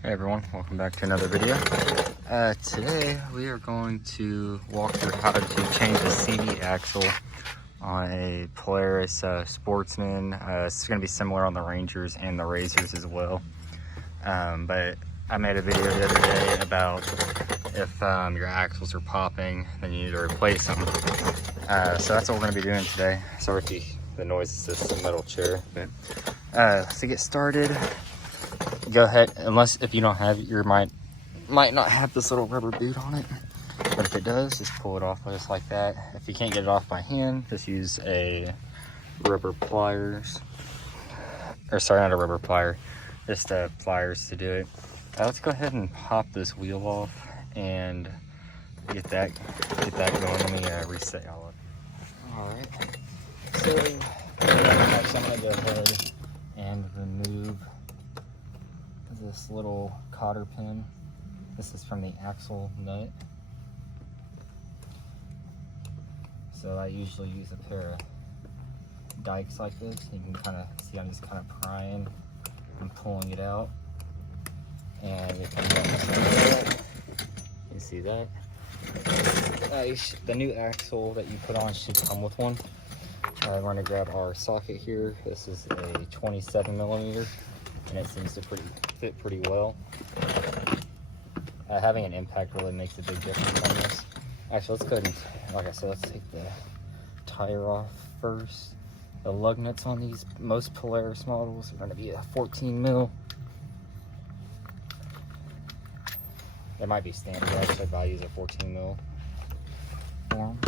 Hey everyone, welcome back to another video. Today we are going to walk through how to change the CD axle on a Polaris Sportsman. It's going to be similar on the Rangers and the RZRs as well. But I made a video the other day about if your axles are popping, then you need to replace them. So that's what we're going to be doing today. Sorry if the noise is just a metal chair. But to get started, go ahead, if you don't have it, you might not have this little rubber boot on it, but if it does, just pull it off just like that. If you can't get it off by hand, just use a rubber pliers, or sorry, not a rubber plier, just pliers to do it. Let's go ahead and pop this wheel off and get that going. Let me reset y'all up. All right, so I'm gonna go ahead and remove this little cotter pin. This is from the axle nut. So I usually use a pair of dikes like this. You can kind of see I'm just kind of prying and pulling it out. And it comes out. You see that? The new axle that you put on should come with one. We're going to grab our socket here. This is a 27mm. And it seems to fit pretty well. Having an impact really makes a big difference on this. Actually, let's go ahead and, like I said, let's take the tire off first. The lug nuts on these, most Polaris models, are going to be a 14mm. They might be standard, actually, but I use a 14mm form.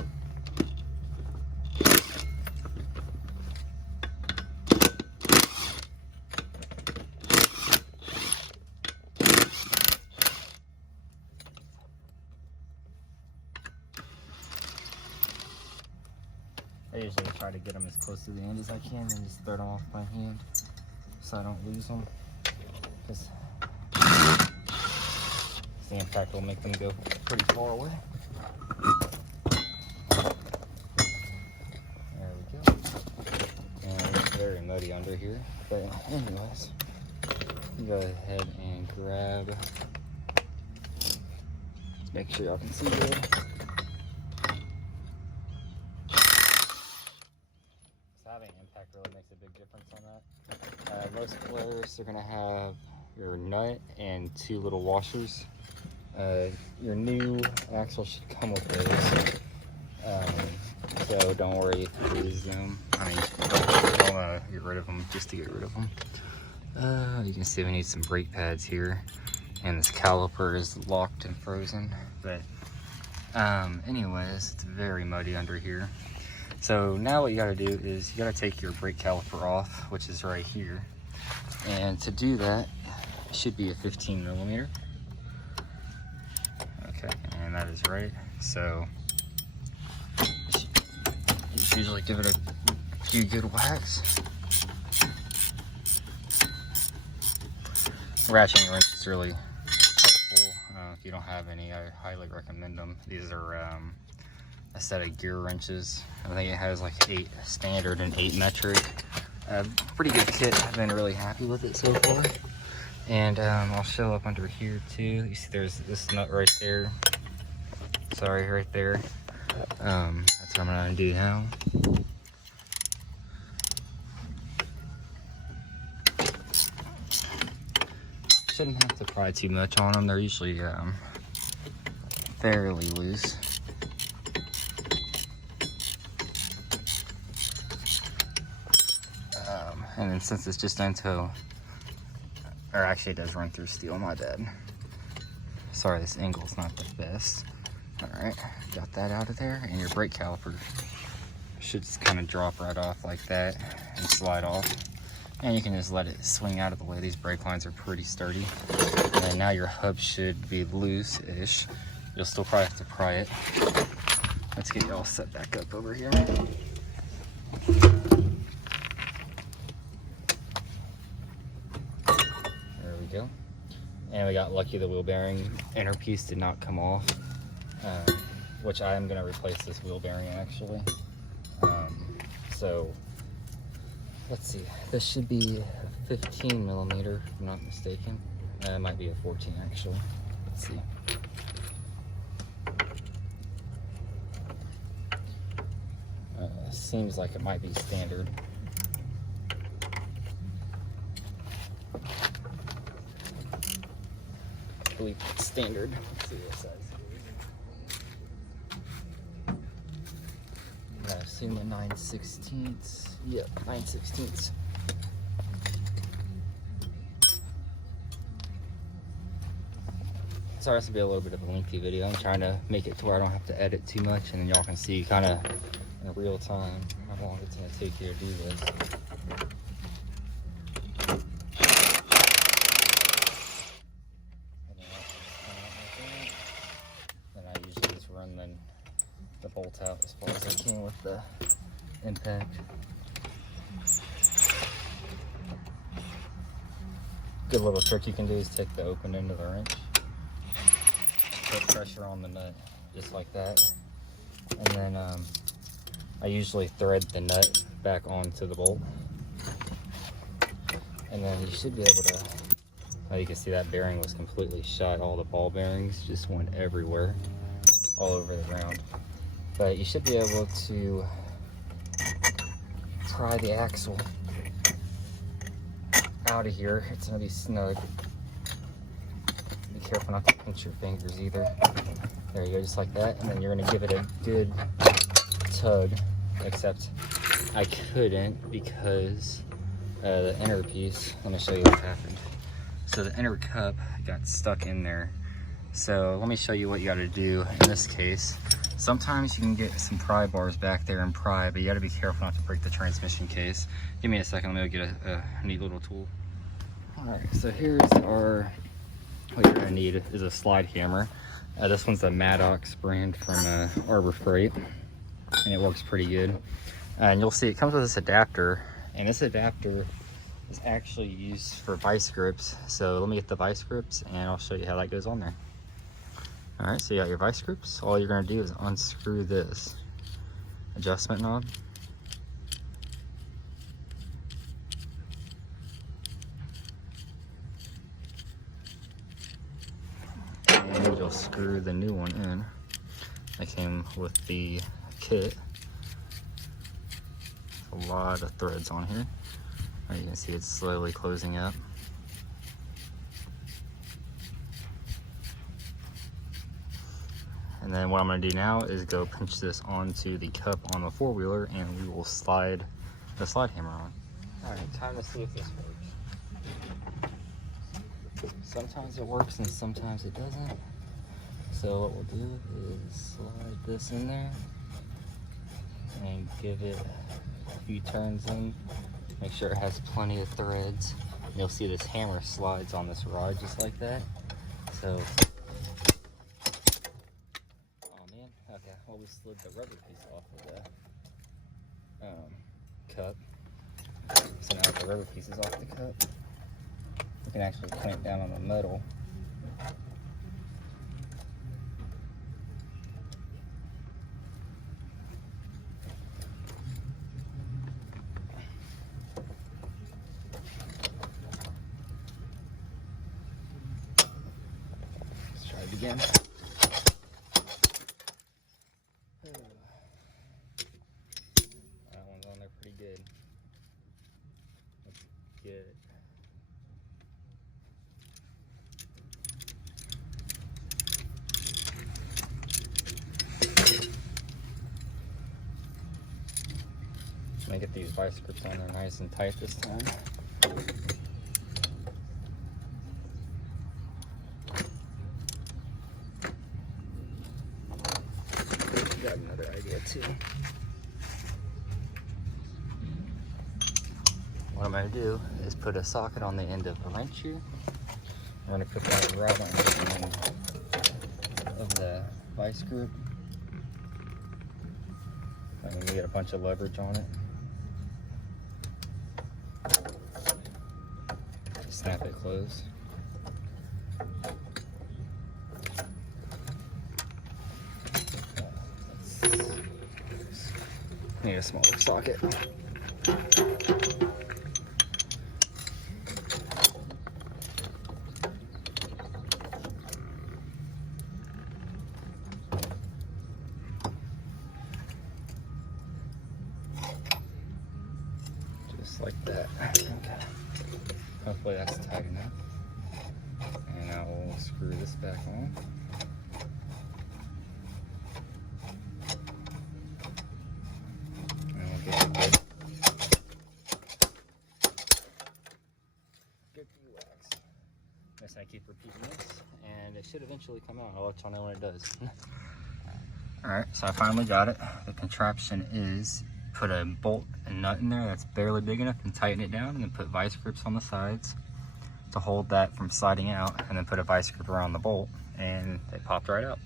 I usually try to get them as close to the end as I can and just throw them off by hand so I don't lose them, because the impact will make them go pretty far away. There we go. And it's very muddy under here, but anyways, go ahead and grab, make sure y'all can see good. Having impact really makes a big difference on that. Most Polaris are going to have your nut and two little washers. Your new axle should come with those, so don't worry if you lose them. I mean, don't want to get rid of them just to get rid of them. You can see we need some brake pads here, and this caliper is locked and frozen. But anyways, it's very muddy under here. So now what you gotta do is you gotta take your brake caliper off, which is right here. And to do that, it should be a 15mm. Okay, and that is right. So you usually give it a few good whacks. Ratcheting wrench is really helpful. If you don't have any, I highly recommend them. These are a set of gear wrenches. I think it has like 8 standard and 8 metric. Pretty good kit. I've been really happy with it so far. And I'll show up under here too. You see there's this nut right there. Sorry, right there. That's what I'm gonna do now. Shouldn't have to pry too much on them. They're usually fairly loose. And then since it's just into, or actually it does run through steel, my bad. Sorry, this angle's not the best. All right, got that out of there, and your brake caliper should just kind of drop right off like that and slide off. And you can just let it swing out of the way. These brake lines are pretty sturdy. And then now your hub should be loose-ish. You'll still probably have to pry it. Let's get y'all set back up over here. Go. And we got lucky the wheel bearing inner piece did not come off, which I am going to replace this wheel bearing actually. So let's see, this should be a 15mm if I'm not mistaken. It might be a 14 actually. Let's see. Seems like it might be standard. I believe it's standard. Let's see what size it is. I assume a 9/16. Yep, 9/16. Sorry, this will be a little bit of a lengthy video. I'm trying to make it to where I don't have to edit too much, and then y'all can see kind of in real time how long it's going to take you to do this. Then I usually just run the bolt out as far as I can with the impact. Good little trick you can do is take the open end of the wrench, put pressure on the nut just like that, and then I usually thread the nut back onto the bolt, and then you should be able to, you can see that bearing was completely shot. All the ball bearings just went everywhere, all over the ground. But you should be able to pry the axle out of here. It's going to be snug. Be careful not to pinch your fingers either. There you go, just like that. And then you're going to give it a good tug, except I couldn't because the inner piece, let me show you what happened. So the inner cup got stuck in there. So let me show you what you got to do in this case. Sometimes you can get some pry bars back there and pry, but you got to be careful not to break the transmission case. Give me a second, let me go get a neat little tool. Alright, so here's our, what you're going to need is a slide hammer. This one's the Maddox brand from Arbor Freight, and it works pretty good. And you'll see it comes with this adapter, and this adapter is actually used for vice grips. So let me get the vice grips and I'll show you how that goes on there. Alright, so you got your vice grips. All you're going to do is unscrew this adjustment knob. And you'll screw the new one in. That came with the kit. A lot of threads on here. You can see it's slowly closing up. And then what I'm going to do now is go pinch this onto the cup on the four-wheeler, and we will slide the slide hammer on. Alright, time to see if this works. Sometimes it works and sometimes it doesn't. So what we'll do is slide this in there and give it a few turns in. Make sure it has plenty of threads. You'll see this hammer slides on this rod just like that. So, oh man, okay, well we slid the rubber piece off of the cup. So now the rubber piece is off the cup, you can actually clamp down on the metal. Again. That one's on there pretty good. Let's get it. I'm gonna get these vice grips on there nice and tight this time. Got another idea too. What I'm going to do is put a socket on the end of the wrench here. I'm going to put that rod on the end of the vice grip. I'm going to get a bunch of leverage on it. Snap it closed. Need a smaller socket. tight enough. And now we'll screw this back on. And we'll get the good wax. Guess I keep repeating this, and it should eventually come out. I'll let y'all know when it does. Alright, so I finally got it. The contraption is put a bolt and nut in there that's barely big enough and tighten it down, and then put vice grips on the sides to hold that from sliding out, and then put a vice grip around the bolt, and they popped right out.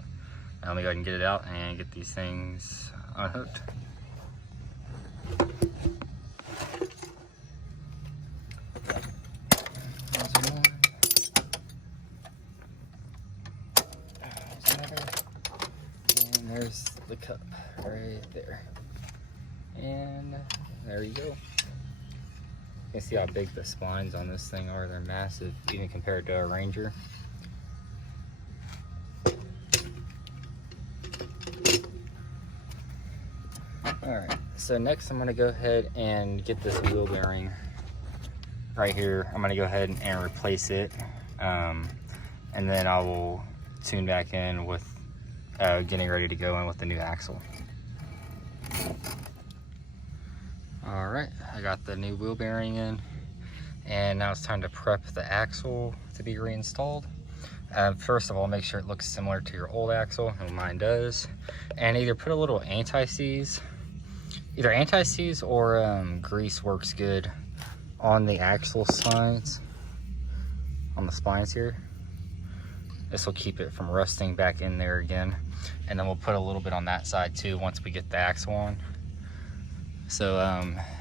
Now let me go ahead and get it out and get these things unhooked. There's the cup right there. And there you go. You can see how big the splines on this thing are. They're massive, even compared to a Ranger. Alright, so next I'm going to go ahead and get this wheel bearing right here. I'm going to go ahead and replace it. And then I will tune back in with getting ready to go in with the new axle. Alright, I got the new wheel bearing in, and now it's time to prep the axle to be reinstalled. First of all, make sure it looks similar to your old axle, and mine does. And either put a little anti-seize, either anti-seize or grease works good on the axle sides, on the splines here. This will keep it from rusting back in there again. And then we'll put a little bit on that side too once we get the axle on. So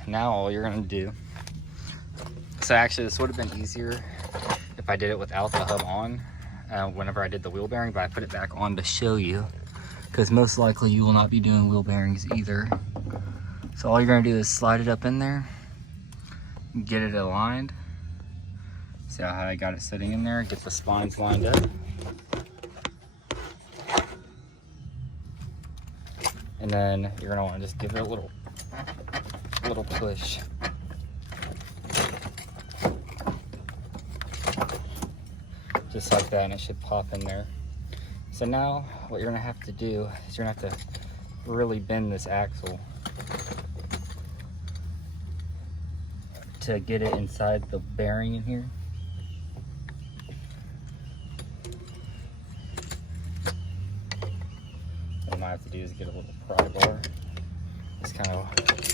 now all you're gonna do, so actually this would have been easier if I did it without the hub on whenever I did the wheel bearing, but I put it back on to show you, because most likely you will not be doing wheel bearings either. So all you're gonna do is slide it up in there, get it aligned. See how I got it sitting in there, get the spines lined up. And then you're gonna wanna just give it a little push. Just like that, and it should pop in there. So now what you're gonna have to do is you're gonna have to really bend this axle to get it inside the bearing in here. What I might have to do is get a little pry bar. Just kind of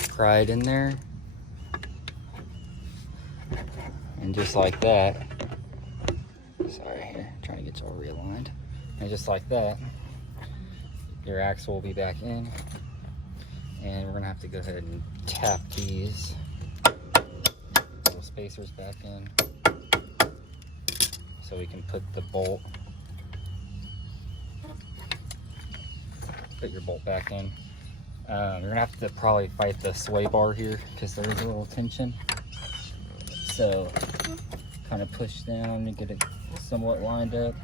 pry it in there. And just like that, sorry, here, trying to get you all realigned. And just like that, your axle will be back in. And we're gonna have to go ahead and tap these little spacers back in so we can put the bolt, put your bolt back in. You're gonna have to probably fight the sway bar here because there is a little tension. So kind of push down and get it somewhat lined up.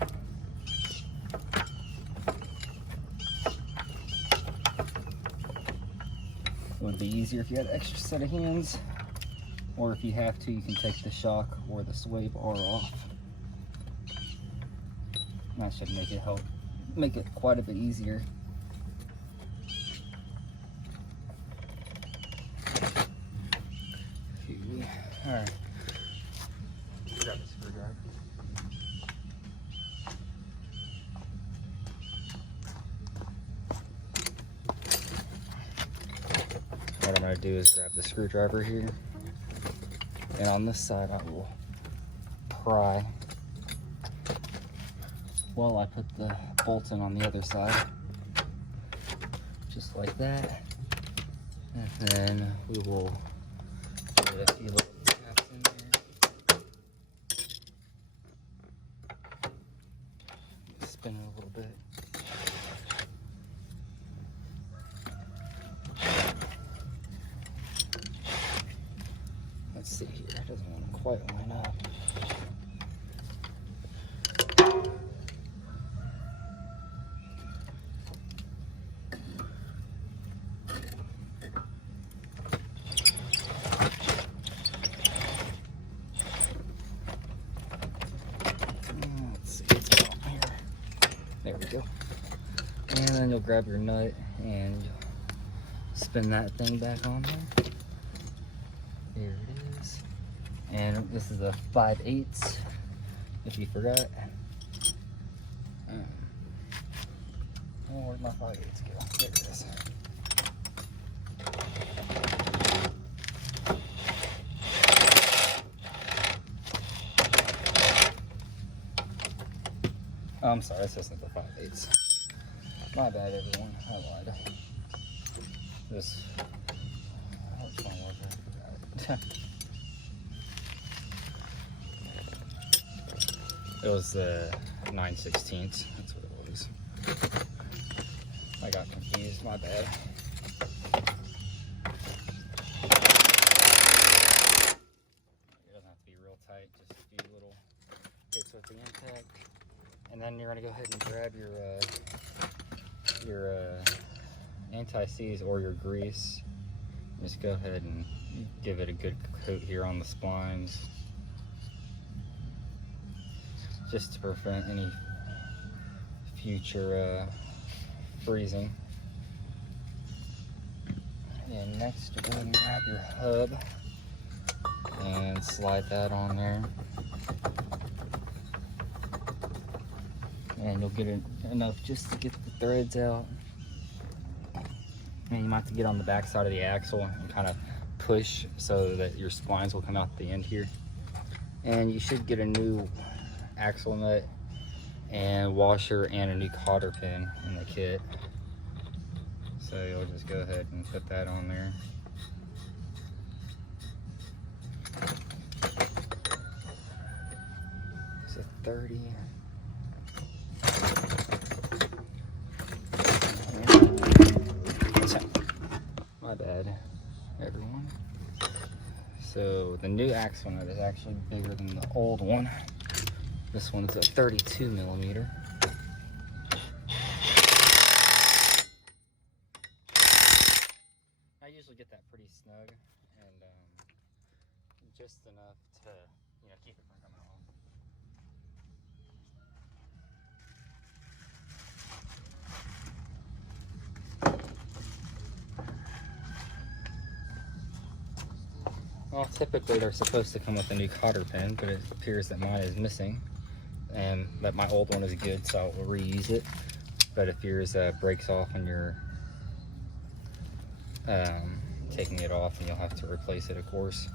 It would be easier if you had an extra set of hands, or if you have to, you can take the shock or the sway bar off. That should make it quite a bit easier. All right. Grab a screwdriver. What I'm going to do is grab the screwdriver here, and on this side I will pry while I put the bolts in on the other side, just like that. And then we will give it a few little taps in there. Spin it a little bit. Let's see here, it doesn't want to quite line up. There we go. And then you'll grab your nut and spin that thing back on there. Here it is. And this is a 5/8, if you forgot. Oh, where'd my 5/8 go? There it is. Oh, I'm sorry, this isn't the 5/8. My bad, everyone. I lied. This. Which one was it? It was the 9/16. That's what it was. I got confused. My bad. It doesn't have to be real tight. Just a few little hits with the impact, and then you're gonna go ahead and grab your anti-seize or your grease. Just go ahead and give it a good coat here on the splines, just to prevent any future freezing. And next, go ahead and grab your hub and slide that on there. And you'll get enough just to get the threads out. And you might have to get on the back side of the axle and kind of push so that your splines will come out the end here. And you should get a new axle nut and washer and a new cotter pin in the kit. So you'll just go ahead and put that on there. It's a 30. My bad, everyone. So the new axle nut is actually bigger than the old one. This one's a 32 millimeter. I usually get that pretty snug and just enough to, you know, keep it from coming off. Well, typically they're supposed to come with a new cotter pin, but it appears that mine is missing, and that my old one is good, so I'll reuse it. But if yours breaks off and you're taking it off, and you'll have to replace it, of course.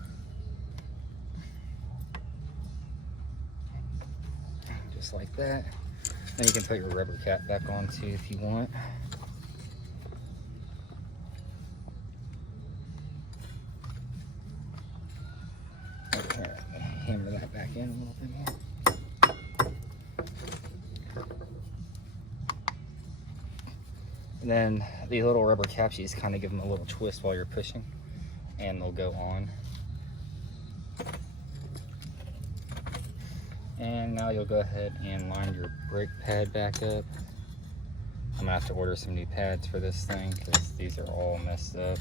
Just like that. Then you can put your rubber cap back on too if you want. Okay, hammer that back in a little bit more. And then these little rubber caps, you just kind of give them a little twist while you're pushing, and they'll go on. And now you'll go ahead and line your brake pad back up. I'm gonna have to order some new pads for this thing because these are all messed up.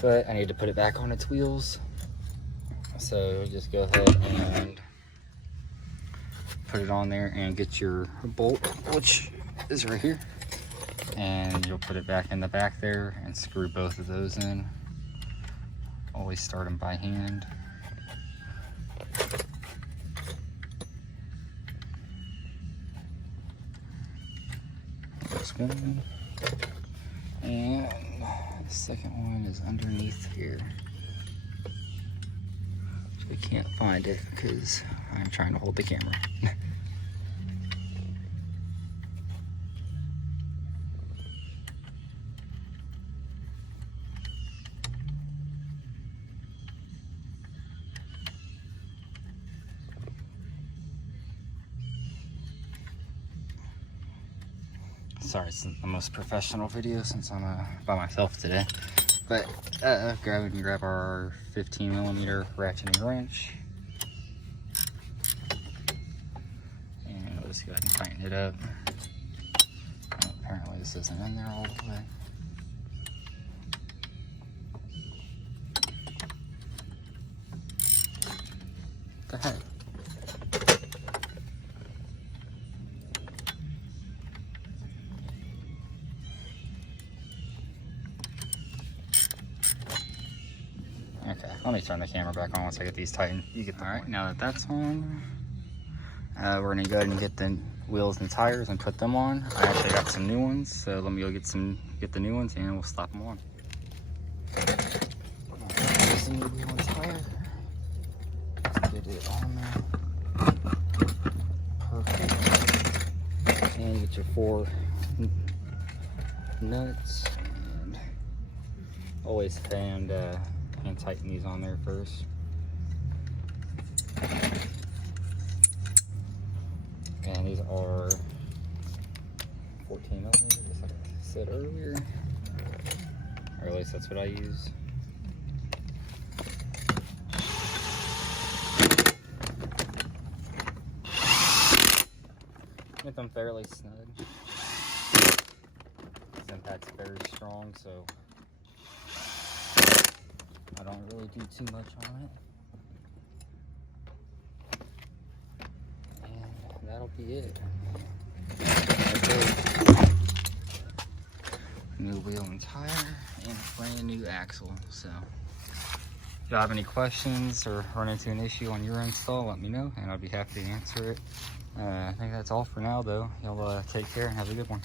But I need to put it back on its wheels. So just go ahead and put it on there and get your bolt, which is right here. And you'll put it back in the back there and screw both of those in. Always start them by hand. This one. And the second one is underneath here. I can't find it because I'm trying to hold the camera. Sorry, it's the most professional video since I'm by myself today. But grab our 15 millimeter ratchet and wrench, and we'll just go ahead and tighten it up. Oh, apparently this isn't in there all the way. What the heck? Let me turn the camera back on once I get these tightened. You get the point. All right, now that that's on, we're gonna go ahead and get the wheels and tires and put them on. I actually got some new ones, so let me go get the new ones and we'll slap them on. Here's the new wheel and tire. Get it on there. Perfect. And get your 4 nuts. And always hand tighten these on there first. And these are 14 millimeters, just like I said earlier. Or at least that's what I use. Get them fairly snug. This impact's very strong, so I don't really do too much on it. And that'll be it. Okay. New wheel and tire and a brand new axle. So if you have any questions or run into an issue on your install, let me know and I'll be happy to answer it. I think that's all for now though. Y'all take care and have a good one.